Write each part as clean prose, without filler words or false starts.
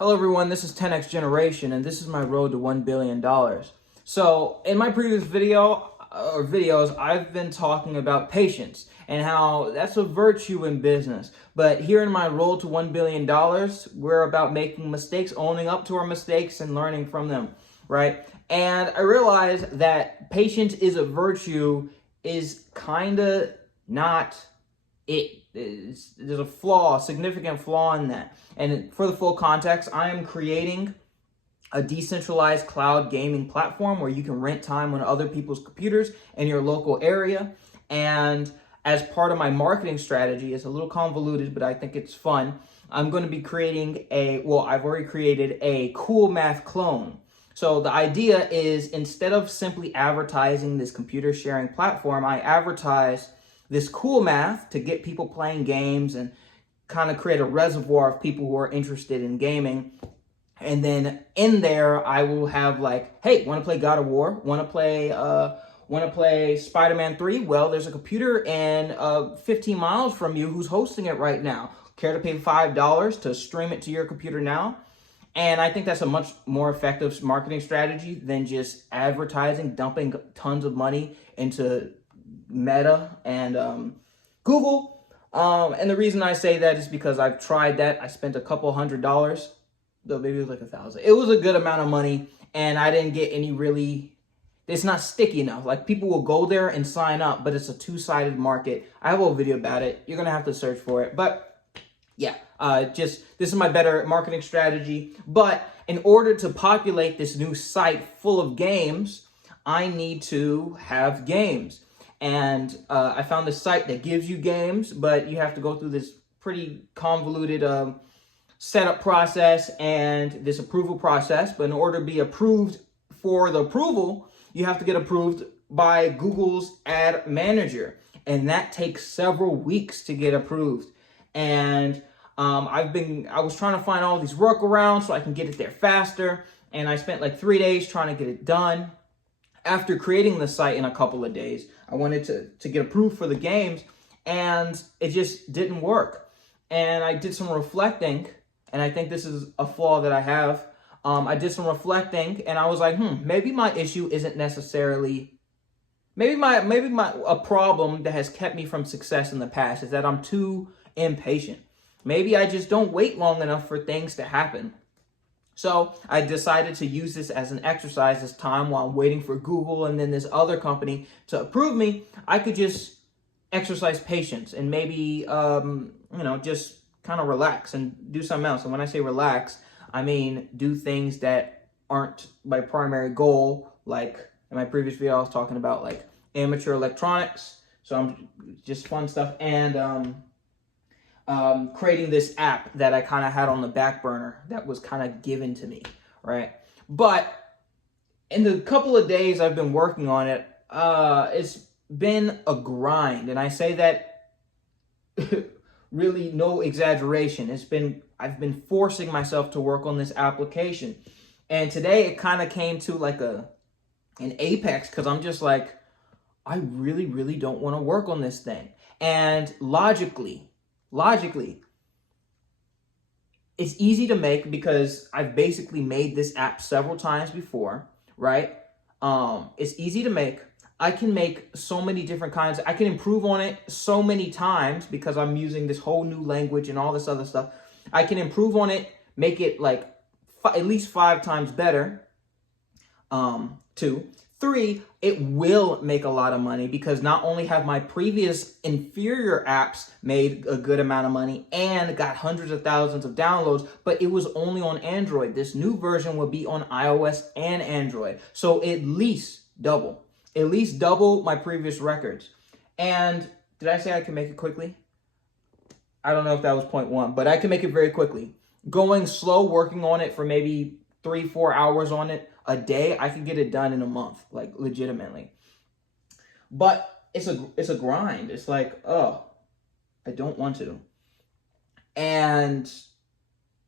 Hello everyone, this is 10X Generation and this is my road to $1 billion. So in my previous videos, I've been talking about patience and how that's a virtue in business. But here in my road to $1 billion, we're about making mistakes, owning up to our mistakes and learning from them, right? And I realized that patience is a virtue is kind of not there's a flaw, a significant flaw in that. And for the full context, I am creating a decentralized cloud gaming platform where you can rent time on other people's computers in your local area. And as part of my marketing strategy, it's a little convoluted, but I think it's fun. I'm going to be creating I've already created a Cool Math clone. So the idea is, instead of simply advertising this computer sharing platform, I advertise this Cool Math to get people playing games and kind of create a reservoir of people who are interested in gaming. And then in there, I will have like, hey, want to play God of War? Want to play Spider-Man 3? Well, there's a computer in 15 miles from you who's hosting it right now. Care to pay $5 to stream it to your computer now? And I think that's a much more effective marketing strategy than just advertising, dumping tons of money into Meta and Google. And the reason I say that is because I've tried that. I spent a couple $100s, though maybe it was like $1,000. It was a good amount of money, and I didn't get any really. It's not sticky enough. Like, people will go there and sign up, but it's a two-sided market. I have a whole video about it. You're gonna have to search for it, but yeah, this is my better marketing strategy. But in order to populate this new site full of games, I need to have games. And I found this site that gives you games, but you have to go through this pretty convoluted setup process and this approval process. But in order to be approved for the approval, you have to get approved by Google's ad manager. And that takes several weeks to get approved. And I was trying to find all these workarounds so I can get it there faster. And I spent like 3 days trying to get it done. After creating the site in a couple of days, I wanted to get approved for the games, and it just didn't work. And I did some reflecting, and I think this is a flaw that I have. I did some reflecting, and I was like, maybe my issue isn't necessarily, maybe a problem that has kept me from success in the past is that I'm too impatient. Maybe I just don't wait long enough for things to happen. So I decided to use this as an exercise this time while I'm waiting for Google and then this other company to approve me. I could just exercise patience and maybe, just kind of relax and do something else. And when I say relax, I mean do things that aren't my primary goal. Like in my previous video, I was talking about like amateur electronics. So I'm just fun stuff. And creating this app that I kind of had on the back burner that was kind of given to me, right? But in the couple of days I've been working on it, it's been a grind. And I say that really no exaggeration. I've been forcing myself to work on this application. And today it kind of came to like an apex, because I'm just like, I really, really don't want to work on this thing. And logically, it's easy to make because I've basically made this app several times before, right? It's easy to make. I can make so many different kinds. I can improve on it so many times because I'm using this whole new language and all this other stuff. I can improve on it, make it like at least 5 times better. 2. 3, it will make a lot of money because not only have my previous inferior apps made a good amount of money and got hundreds of thousands of downloads, but it was only on Android. This new version will be on iOS and Android. So at least double my previous records. And did I say I can make it quickly? I don't know if that was point 1, but I can make it very quickly. Going slow, working on it for maybe 3-4 hours on it a day, I can get it done in a month, like legitimately. But it's a grind. It's like, oh, I don't want to. And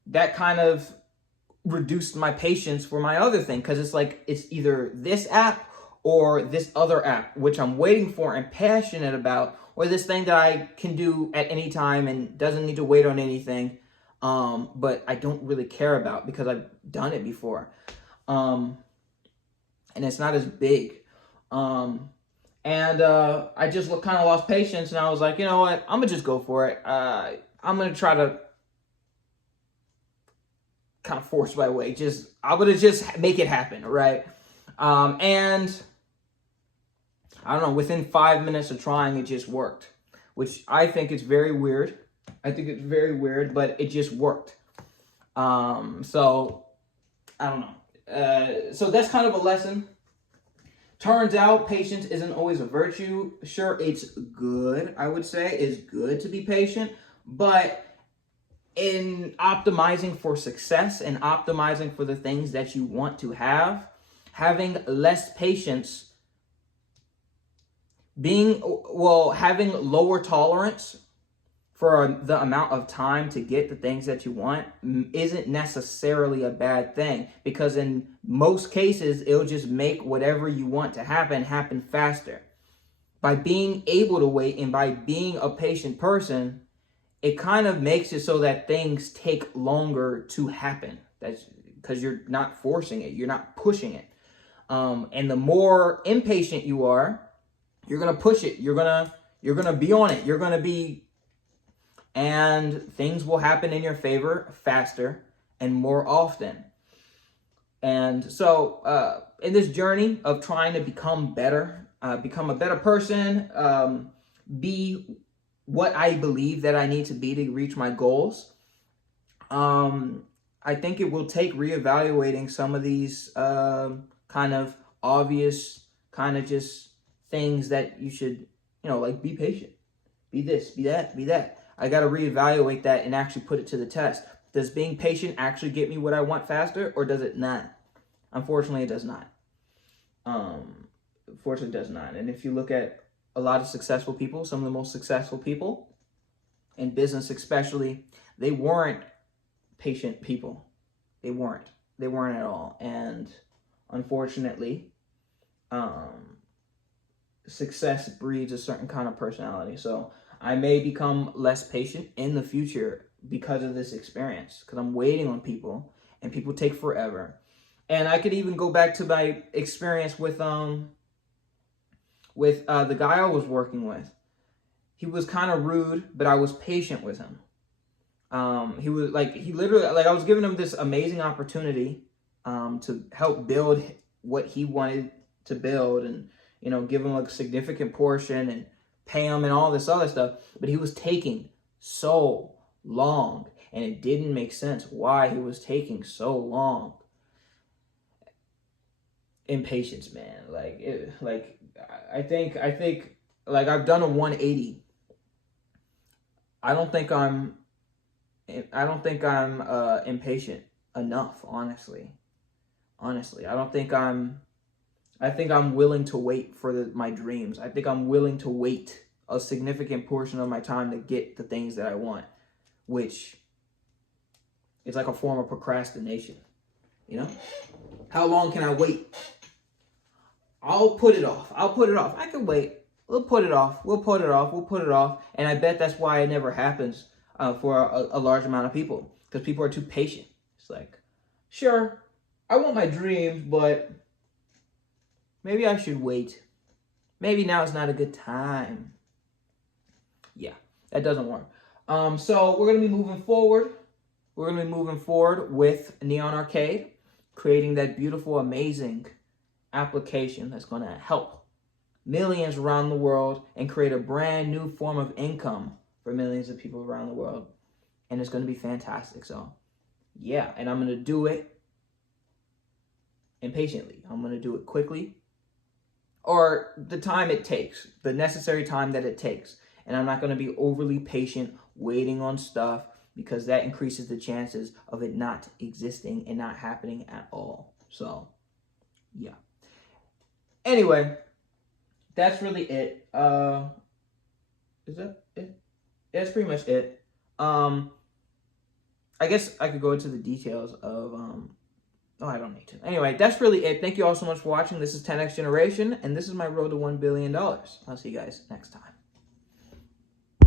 that kind of reduced my patience for my other thing, because it's like, it's either this app or this other app, which I'm waiting for and passionate about, or this thing that I can do at any time and doesn't need to wait on anything. but I don't really care about because I've done it before. And it's not as big. I just kind of lost patience, and I was like, you know what? I'm gonna just go for it. I'm gonna try to kind of force my way. I'm gonna just make it happen, right? And I don't know. Within 5 minutes of trying, it just worked, which I think is very weird. I think it's very weird, but it just worked. So I don't know. So that's kind of a lesson. Turns out patience isn't always a virtue. Sure, it's good, I would say. It's good to be patient, but in optimizing for success and optimizing for the things that you want to have, having less patience, having lower tolerance for the amount of time to get the things that you want isn't necessarily a bad thing, because in most cases, it'll just make whatever you want to happen faster. By being able to wait and by being a patient person, it kind of makes it so that things take longer to happen. That's because you're not forcing it, you're not pushing it. And the more impatient you are, you're gonna push it. You're gonna be on it. And things will happen in your favor faster and more often. And so, in this journey of trying to become better, become a better person, be what I believe that I need to be to reach my goals, I think it will take reevaluating some of these kind of obvious, kind of just things that you should, like be patient, be this, be that, be that. I got to reevaluate that and actually put it to the test. Does being patient actually get me what I want faster, or does it not? Unfortunately, it does not. Unfortunately, it does not. And if you look at a lot of successful people, some of the most successful people in business especially, they weren't patient people. They weren't at all. And unfortunately, success breeds a certain kind of personality. So I may become less patient in the future because of this experience, because I'm waiting on people and people take forever. And I could even go back to my experience with the guy I was working with. He was kind of rude, but I was patient with him. He literally, I was giving him this amazing opportunity to help build what he wanted to build, and give him a significant portion and pay him and all this other stuff. But he was taking so long, and it didn't make sense why he was taking so long. Impatience, man. I think I've done a 180. I don't think I'm impatient enough, honestly. I think I'm willing to wait for my dreams. I think I'm willing to wait a significant portion of my time to get the things that I want, which is like a form of procrastination. How long can I wait? I'll put it off. I can wait. We'll put it off. And I bet that's why it never happens for a large amount of people, because people are too patient. It's like, sure, I want my dreams, but maybe I should wait. Maybe now is not a good time. Yeah, that doesn't work. So we're going to be moving forward. We're going to be moving forward with Neon Arcade, creating that beautiful, amazing application that's going to help millions around the world and create a brand new form of income for millions of people around the world. And it's going to be fantastic. So, yeah, and I'm going to do it impatiently. I'm going to do it quickly, or the time it takes, the necessary time that it takes. And I'm not going to be overly patient waiting on stuff, because that increases the chances of it not existing and not happening at all. So, yeah. Anyway, that's really it. Is that it? That's pretty much it. I guess I could go into the details of, oh, I don't need to. Anyway, that's really it. Thank you all so much for watching. This is 10X Generation, and this is my road to $1 billion. I'll see you guys next time.